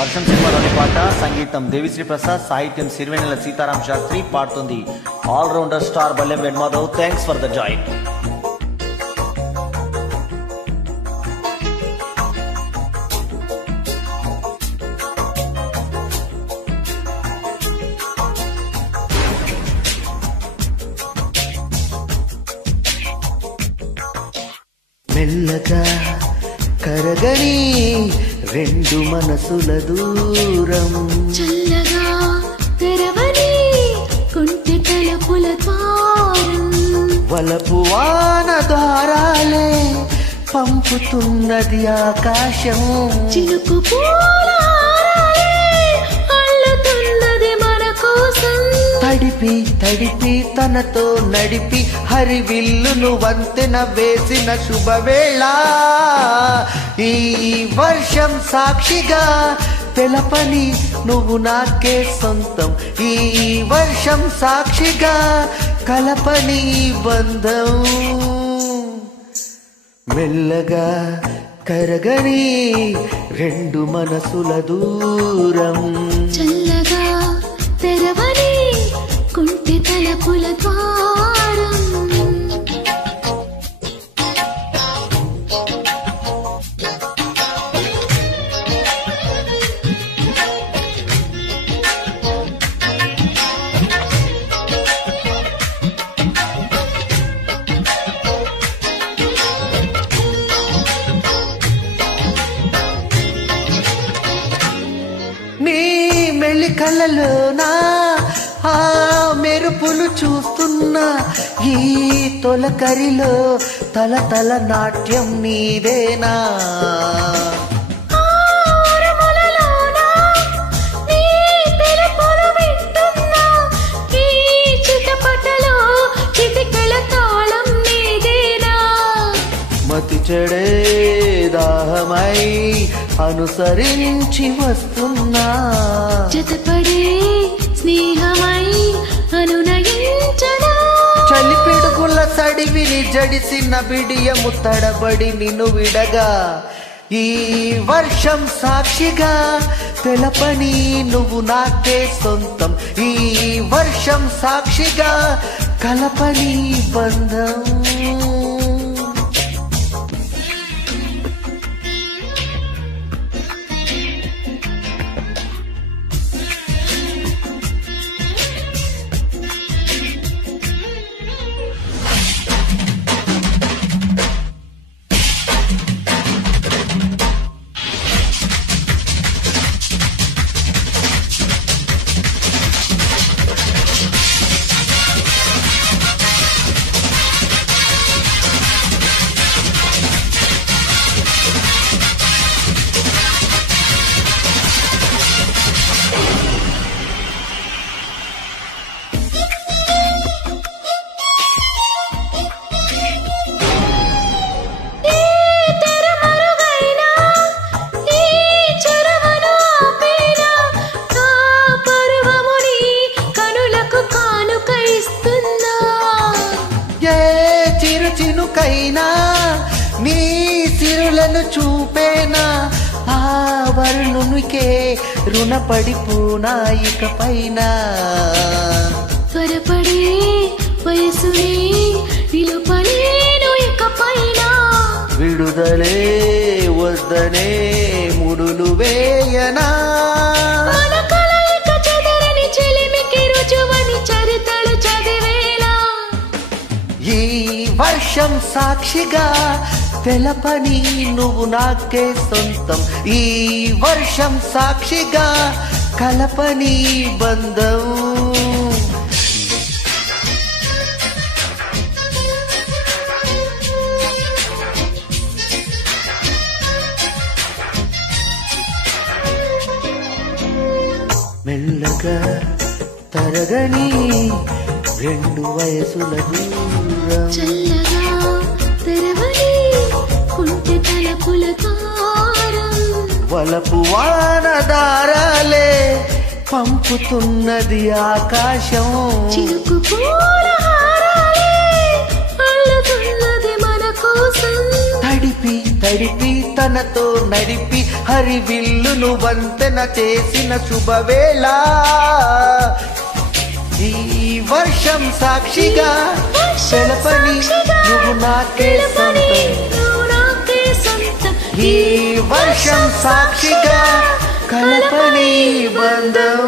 వర్షం సినిమాలోని పాట సంగీతం దేవిశ్రీ ప్రసాద్, సాహిత్యం సిరివెన్నెల సీతారాం శాస్త్రి, పాడుతుంది allrounder star Ballem Venkatamadhav. Thanks for the join. మెల్లగా కరగని రెండు మనసుల దూరం, చల్లగా తెరవని కుంటి తలుపుల ద్వారం, వలపు వాన దారాలే పంపుతున్నది ఆకాశం, చినుకు పూల అల్లుతున్నది మన కోసం, తడిపి తడిపి తనతో నడిపి హరివిల్లును వంతెన వేసిన శుభవేళ. ఈ వర్షం సాక్షిగా తెలపని నువ్వు నాకే సొంతం, ఈ వర్షం సాక్షిగా కలపని బంధం. మెల్లగా కరగని రెండు మనసుల దూరం, చల్లగా తెరవని కుంటి తలుపుల ద్వారం. నీ మెలికలలోనా ఆ మెరుపులు చూస్తున్నా, ఈ తొలకరిలో తల తల నాట్యం నీదేనా. మతి చెడే దాహమై అనుసరించి వస్తున్నా, జతపడే స్నేహమై అనునయించనా, చలిపిడుగుల సడివిని జడిసిన బిడియము తడబడి నిన్ను విడగా. ఈ వర్షం సాక్షిగా తెలపని నువ్వు నాకే సొంతం, ఈ వర్షం సాక్షిగా కలపని బంధం. చినుకైనా నీ సిరులను చూపేనా, ఆ వరుణునికే రుణపడిపోనా ఇకపైన. త్వరపడే వయసునే నిలుపలేను ఇకపైన, విడుదలే వద్దనే ముడులు వేయనా, మన కలయిక చెదరని చెలిమికి రుజువని చరితలు చదివేలా. ఈ వర్షం సాక్షిగా తెలపని నువ్వు నాకే సొంతం, ఈ వర్షం సాక్షిగా కలపని బంధం. మెల్లగా తరగని రెండు వయసుల దూరం, చల్లగా తెరవని కుంటి తలుపుల ద్వారం, వలపు వాన దారాలే పంపుతున్నది ఆకాశం, చినుకు పూల హారాలే అల్లుతున్నది మన కోసం, తడిపి కలిపి తడిపి తనతో నడిపి హరివిల్లును వంతెన చేసిన శుభవేళ ఈ వర్షం సాక్షిగా తెలపని నువ్వు నాకే సొంతం ఈ వర్షం సాక్షిగా కలపని బంధం